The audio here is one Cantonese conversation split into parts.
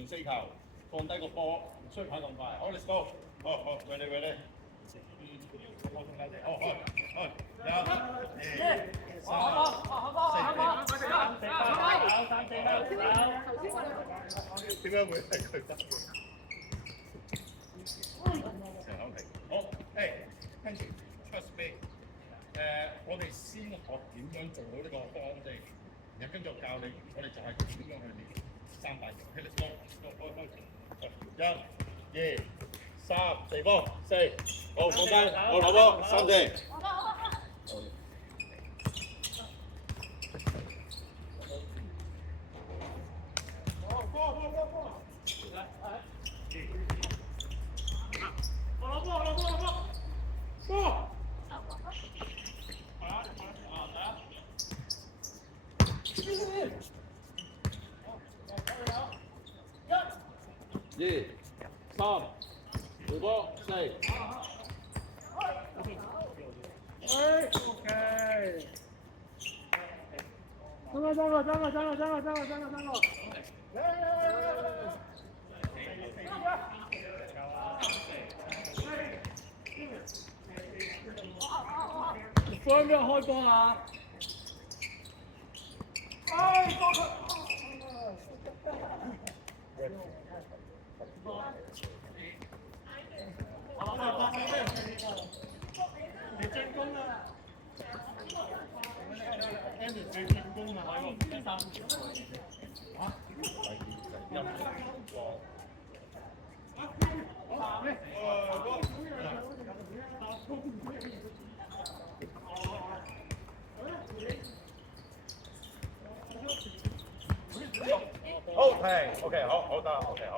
傳4球，放低個波，唔需要跑咁快。好 ，let's go。好，ready。好，開，1、2、3、4。點解會係佢得嘅？好，跟住 trust me。我哋先學點樣做好呢個方地，然後跟住教你，我哋就係點樣去練300球。Let's go，1、2、3，地方4，好，放低，好，攞波，3字。2、3，回波4。OK。爭啊！方邊開波啊！你進攻啊！Andy 你進攻啊！係喎，1-3。好停 ，OK， 好得 ，OK， 好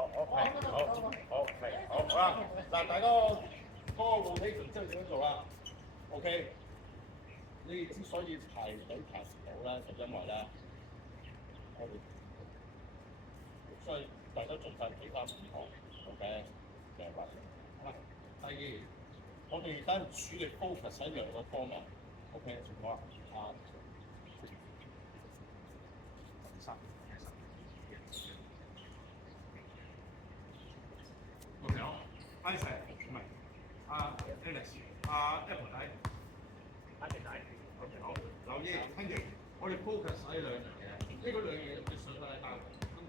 停，好啦。嗱，大家嗰個 rotation 之後點樣做啦 ？OK， 你之所以排隊排唔到咧，就因為咧，我哋所以大家盡快俾翻唔同 ，OK， 明白。第二，我哋而家主力 focus 喺兩個方面 ，OK， 情況啊。OK， 好 ，Isaac 唔係，Alex， Apple 仔 ，OK， 好，留意，跟住我哋 focus 喺兩樣嘢，呢個兩樣嘢你上曬單，跟住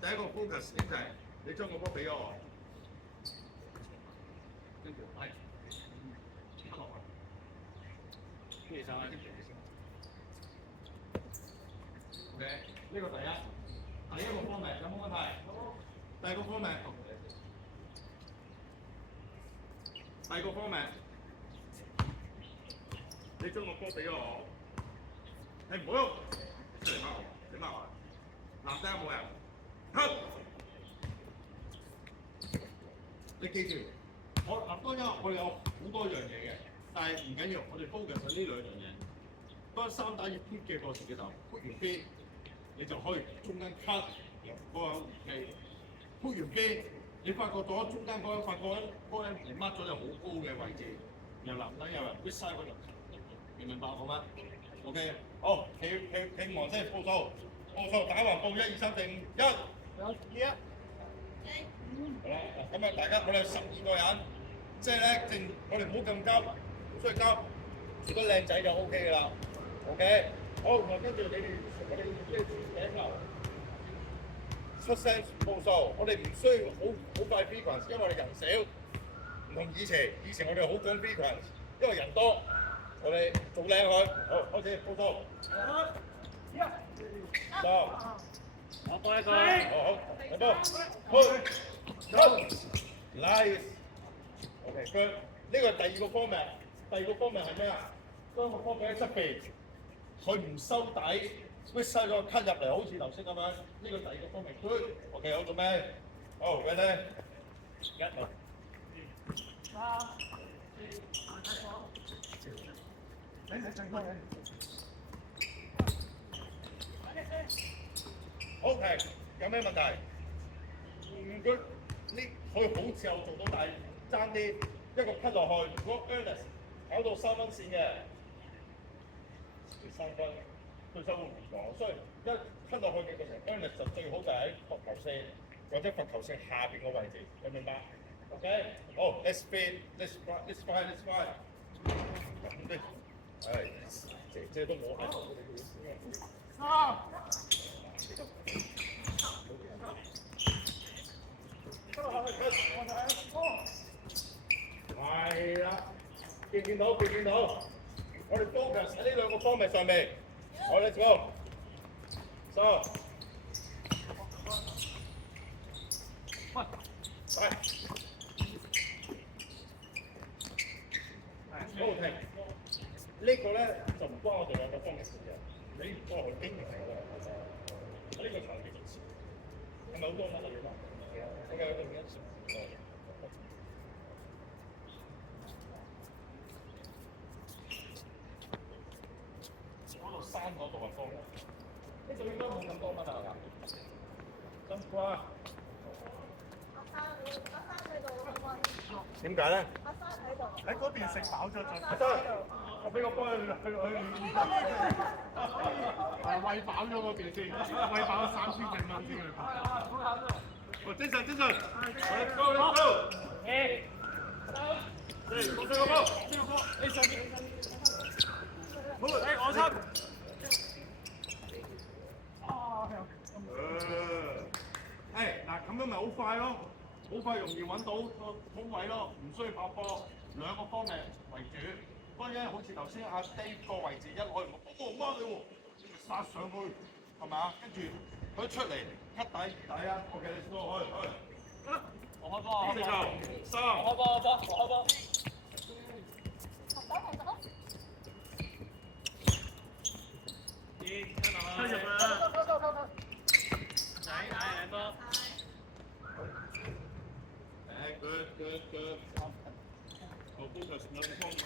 第一個 focus 點就係你將個波俾咗我，跟住係，落去，跟住上去，跟住，OK， 呢個第一個方面有冇問題？第二個方面。第二個方面，你將個波俾我，你唔好喐，出嚟貓，你貓啊！男仔有冇人？你記住，當然我哋有好多樣嘢嘅，但係唔緊要，我哋 focus 喺呢兩樣嘢。當3打2 hit 嘅過程嘅時候 ，put 完邊，你就可以中間 cut 嗰個氣 ，put 完邊。你發覺咗中間嗰個發覺嗰人嚟 mark 咗就好高嘅位置，然後男仔有人 hit 曬嗰度，明白好嗎 ？OK， 好，企望先，報數，打橫報1、2、3、4、5，1。有2啊。好啦，咁啊，大家我哋12個人，即係咧，我哋唔好咁急，唔需要急，如果靚仔就 OK 㗎啦。OK， 好，然後跟住我哋即係轉頂頭。出聲報數，我哋唔需要好快 frequency，因為我哋人少，唔同以前我哋好講 frequency，因為人多，我哋做靚佢。好，開始報數。我多一個。好，嚟波，好 ，nice。OK， good。呢個係第二個方面，第二個方面係咩啊？將個波俾喺側邊，佢唔收底。switch 晒個 cut 入嚟，好似頭先咁樣。呢個第二個方面 ，good。OK， 好準備。好 ，ready。1、2、3、好停，有咩問題？唔good，呢佢好似有做到，但係爭啲一個 cut 落去。如果 Ernest 搞到3分線嘅，3分。對手會唔講，所以一 cut 落去嘅過程 ，Ernest 就最好就喺頭線或者罰球線下邊個位置，你明白？OK，好 ，let's feed，let's fight，let's fight。係，姐姐都冇喺度。係啦，見到，我哋 focus 喺呢兩個方面上面。好 ，let's go。收。係。好停。呢個咧就唔關我哋兩個方面事嘅，你唔幫我經營嚟嘅。呢個場幾多錢？係咪好多乜嘢㗎？OK，嗰度山嗰度係多嘅，呢度應該冇咁多乜啊？辛苦啊！點解咧？喺嗰邊食飽咗就。阿生，我俾個波去。喂飽咗嗰邊先，喂飽咗3000幾蚊先去拍。精神，let's go。攞個波，你上邊。好，我出。嗱咁樣咪好快咯，好快容易揾到個空位咯，唔需要拍波，兩個方面為主。當然好似頭先阿 Dave 個位置一攞唔啱你喎，殺上去係咪啊？跟住佢出嚟一底啊 ，OK，let's go 去。我開波，四球三。我開波。出入啦！嚟波。good。我都係兩個方向。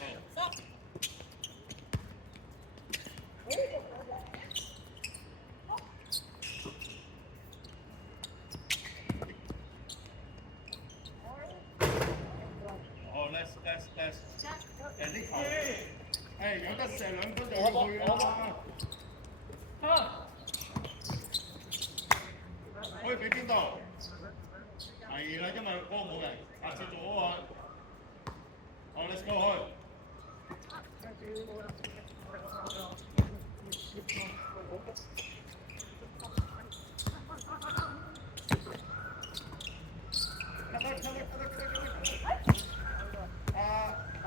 let's 呢球，有得射2分就要去啦。可以俾邊度？係啦，因為嗰個冇人，下次做好啊。好 ，let's go 去。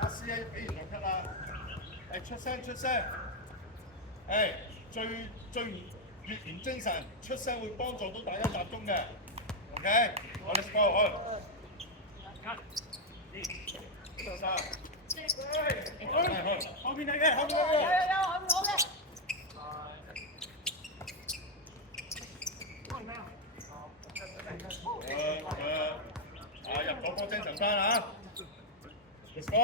阿師啊，俾完就 cut 啦。出聲。最越唔精神，出聲會幫助到大家集中嘅。OK， 我 let's go 去。三。後邊嚟嘅。入咗波精神翻啊 ！Let's go。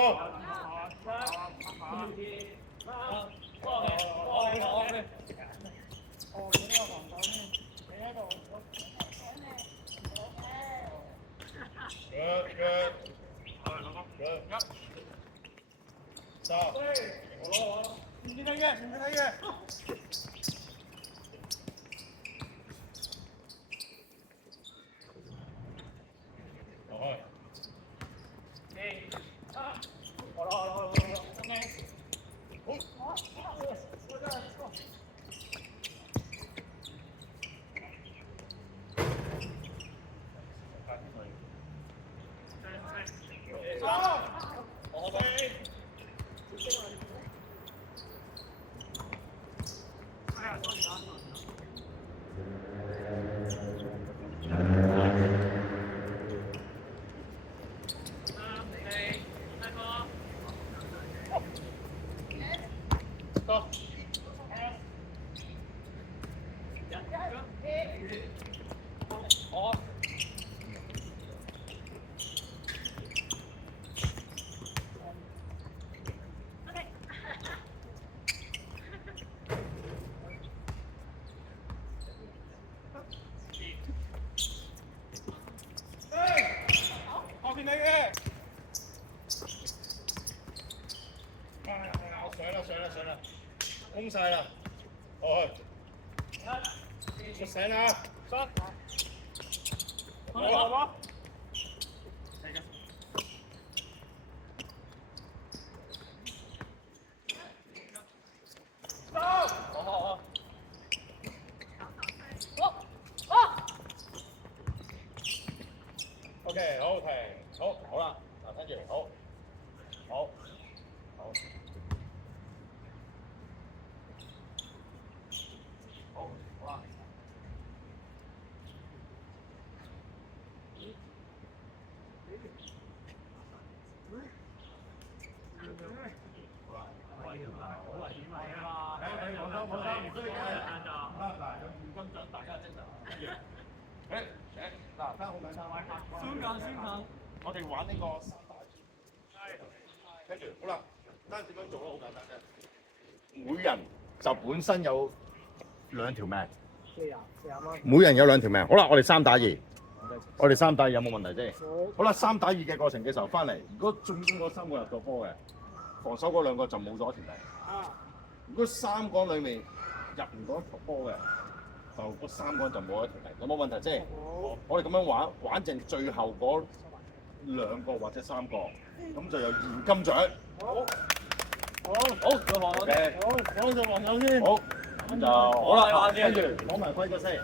Good。三。唔見睇嘅。上啦，空晒啦，出醒啦，波。OK， 好停，好啦，嗱，跟住好，好，啦。我哋玩呢個三打二，跟住好啦，單點樣做咧？好簡單啫。每人就本身有2條命，每人有2條命。好啦，我哋3打2，我哋3打2有冇問題啫？好啦，3打2嘅過程嘅時候翻嚟，如果進攻嗰3個入咗波嘅，防守嗰2個就冇咗條命。如果3個裏面入唔到一條波嘅，就嗰3個就冇一條命，有冇問題啫？我哋咁樣玩剩最後嗰2個或者3個，咁就有現金獎。好，再望，OK，好，再望手先。好，咁就好啦。跟住講埋規則先，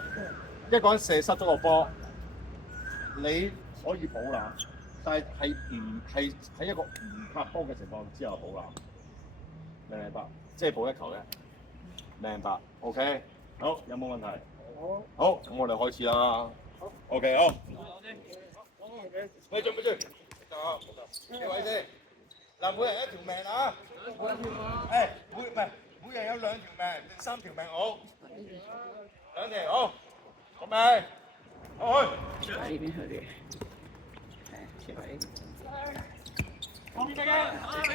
一個人射失咗個波，你可以保攬，但係唔係喺一個唔拍波嘅情況之下保攬，明唔明白？即係保1球嘅，明白 ？OK， 好，有冇問題？好，咁我哋開始啦。OK， 好。咪住，幾位先？嗱，每人1條命啊！每人有2條命定3條命好？2條好，好未？好去。呢邊去嘅，係條位。旁邊嘅，呢邊。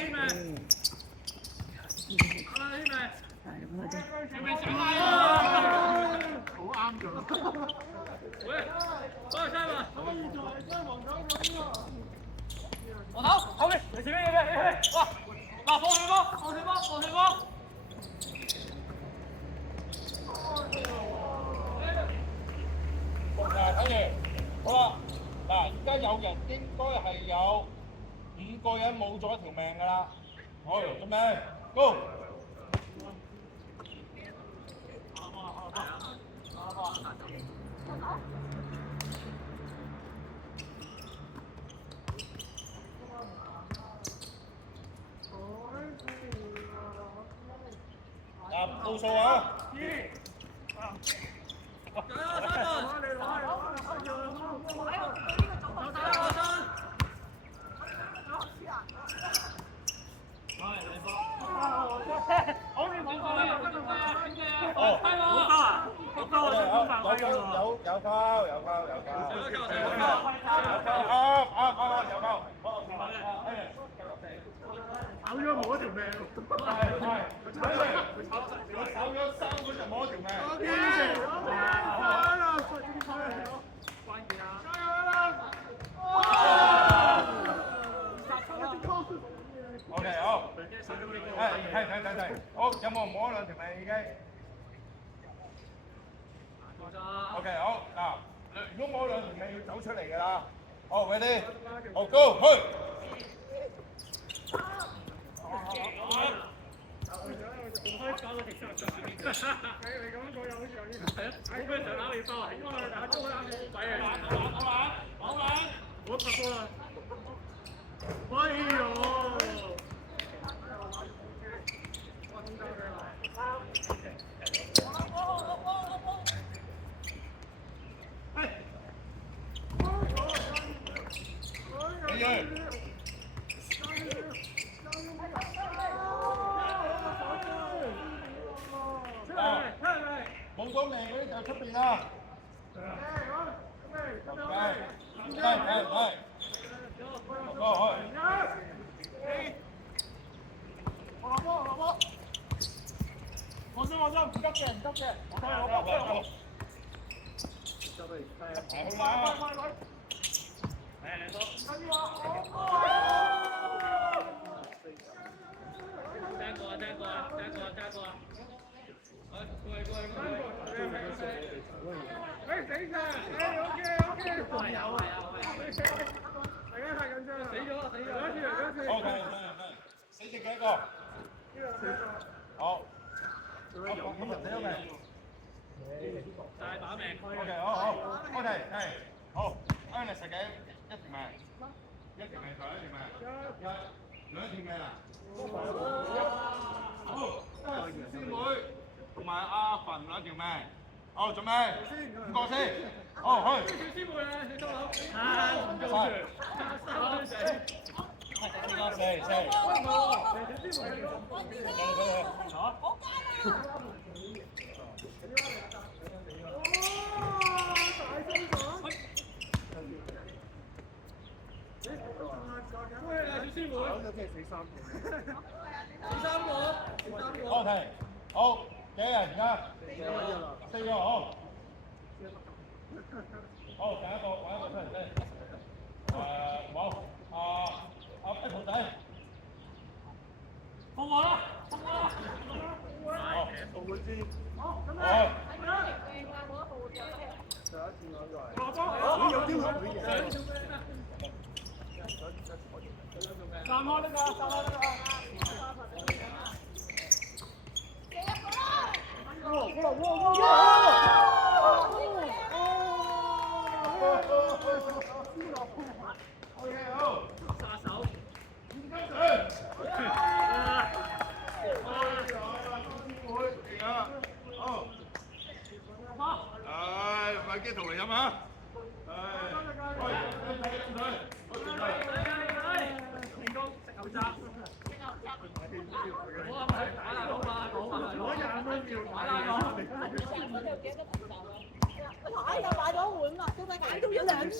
係咁嗰啲。好啱咗。喂，幫我收嘛！可以再追黃狗嗰邊喎。我頭，後面，你前面嘅，哇！嗱，放水波！等住，好啦，嗱，而家有人應該係有5個人冇咗1條命㗎啦。好，準備，Go！倒數啊！2，跑咗冇1條命，跑咗3個就冇1條命。關鍵啊！加油啦！OK， 好。睇，好，有冇摸2條命已經 ？OK， 好，嗱，如果摸2條命要走出嚟㗎啦。好 ，ready， 好 ，Go， 去。冇咗命嗰啲就出邊啦。放心，唔急嘅。過嚟。個。好。咁就死咗未？大把命。 OK， 好好，OK， 係，好，Ernest 嘅一條命，一條命佢一條命，兩條命啦。好，師妹同埋阿馮兩條命。好，準備，五個先，好去。師妹啊，你收樓。啊，唔夠住。四。好停，好，幾人而家？四個，好。好，第一個揾一個出嚟先。冇，阿徒弟。放我啦！放我啦！好，放佢先。好，咁啊。有機會。散開呢個，散開呢個。殺手。買機圖嚟飲下。成功食牛雜。我係打大佬嘛，講話攞20蚊要打大佬。牌又買咗碗啦，到底揀到一兩串。